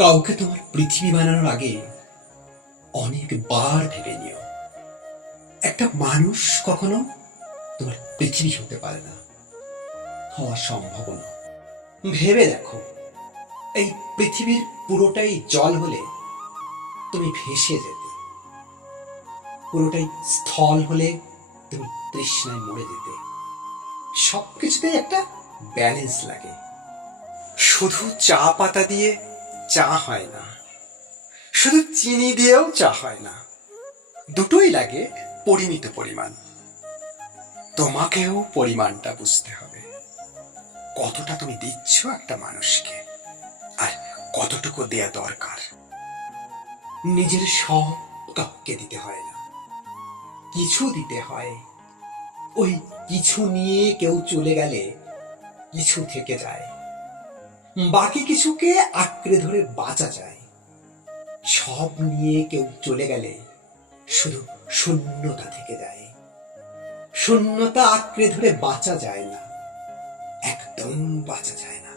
কাউকে তোমার পৃথিবী বানানোর আগে অনেকবার ভেবে নিও। একটা মানুষ কখনো তোমার পৃথিবী হতে পারে না। হওয়া সম্ভব না ভেবে দেখো, এই পৃথিবীর পুরোটাই জল হলে তুমি ভেসে যেতে। পুরোটাই স্থল হলে তুমি তৃষ্ণায় মরে যেতে। সবকিছুতেই একটা ব্যালেন্স লাগে। শুধু চা পাতা দিয়ে চা হয় না। শুধু চিনি দিয়েও চা হয় না। দুটোই লাগে পরিমিত পরিমাণ। তোমাকেও পরিমাণটা বুঝতে হবে। কতটা তুমি দিচ্ছ একটা মানুষকে, আর কতটুকু দেয়া দরকার। নিজের সব কাউকে দিতে হয় না। কিছু দিতে হয়। ওই কিছু নিয়ে কেউ চলে গেলে কিছু থেকে যায়। বাকি কিছুকে আঁকড়ে ধরে বাঁচা যায়। সব নিয়ে কেউ চলে গেলে শুধু শূন্যতা থেকে যায়। শূন্যতা আঁকড়ে ধরে বাঁচা যায় না, একদম বাঁচা যায় না।